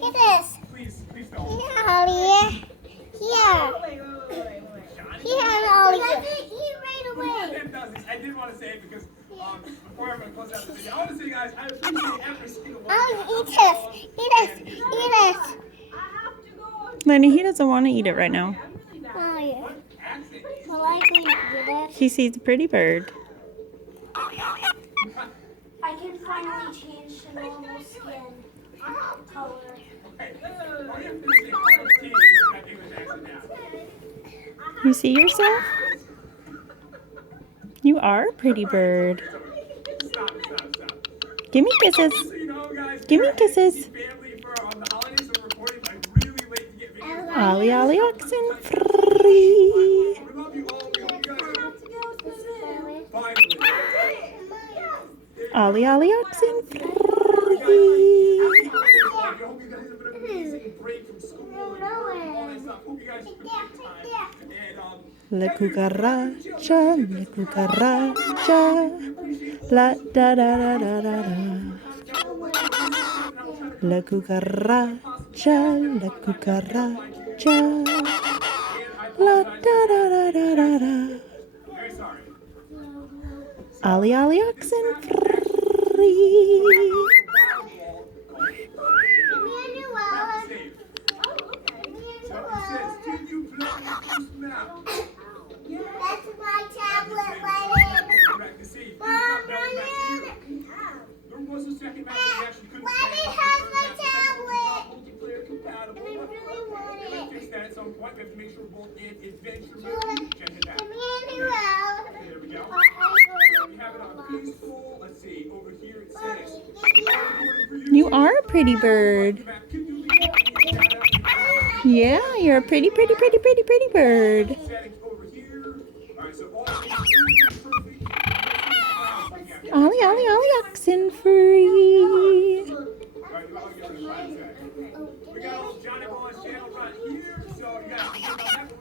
Get this. Please don't. Here, Ollie. Here. Here, Ollie. Eat right away. I did want to say it because before everyone closes out the video, I want to say, guys, I appreciate every single one. Ollie, eat this. Eat this. Eat this. Lenny, he doesn't want to eat it right now. Oh, yeah. Well, I can eat it. He sees the pretty bird. I can finally change to normal skin color. You see yourself? You are a pretty bird. Give me kisses. Give me kisses. Ollie, Ollie, oxen free. Ollie, Ollie, oxen free. La cucaracha, la cucaracha, la da da da da da da. La cucaracha, la cucaracha, la da da da da da da. Ollie, Ollie, oxen free. That's my tablet, Lenny. Mom, Lenny has my tablet. And I really want it. At some point, we have to make sure we're both in adventure Give mode. Check it out. me a new out. There we go. We have it on peaceful. Let's see. Over here it says. You are a pretty bird. Yeah, you're a pretty, pretty, pretty, pretty, pretty bird. Ollie, Ollie, Ollie, oxen free. We got old Johnny Boy's channel right here. So you guys can check out that.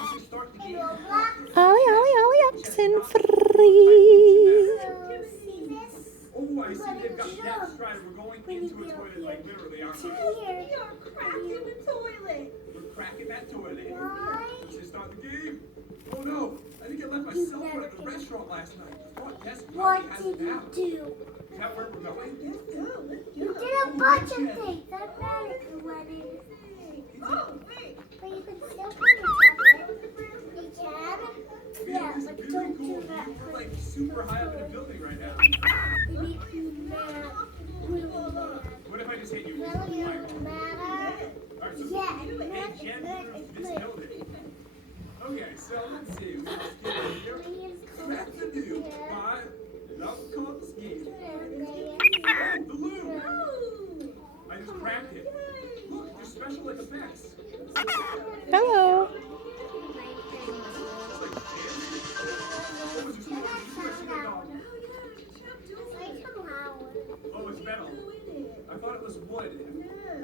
We should start the game. Ollie, Ollie, Ollie, oxen free. Oh, I see they've got that stride. We're going into a toilet, like literally, aren't we? We are cracking the toilet. We're cracking that toilet. We should start the game. Oh no, I think I left my cell phone at the restaurant last night. What did you do? Is that where we're going? You did a bunch of things. That matters, Lenny. But you can still play the tablet. You can? Yeah, It's but really don't cool. do that. We're like super high up in the building right now. You make me mad. Really mad. What if I just hit you? Really Alright, mad. so Yeah, hey, Jen, this building. Okay, so let's see. Let's get in here. Crack the deal. Five. Love called the scheme. Oh, the loop. I just cracked it. Look, there's special effects. Hello. Oh, it's metal. I thought it was wood.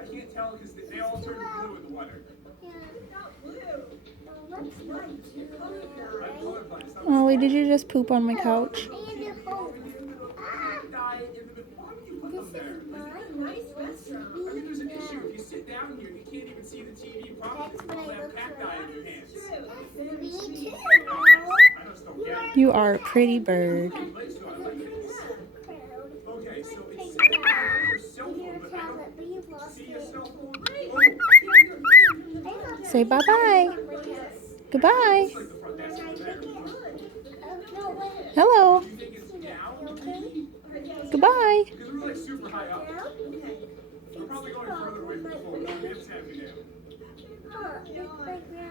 I can't tell because they all turn blue in the water. I'm colorblind. It's not Ollie, did you just poop on my couch? Why would you put them there? I mean, there's an issue. If you sit down here, you can't even see the TV properly. You all have cacti in your hands. Me too. I just don't get it. You are a pretty bird. Okay, so it's sitting on your cell phone, but I don't see a cell phone. Oh, Say bye-bye. Goodbye. it's like the front desk over there. Hello. Do you think it's down? Goodbye. Because we're like super high up. We're probably going further away from the floor. We have to have you down.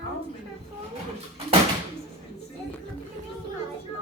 How many floors?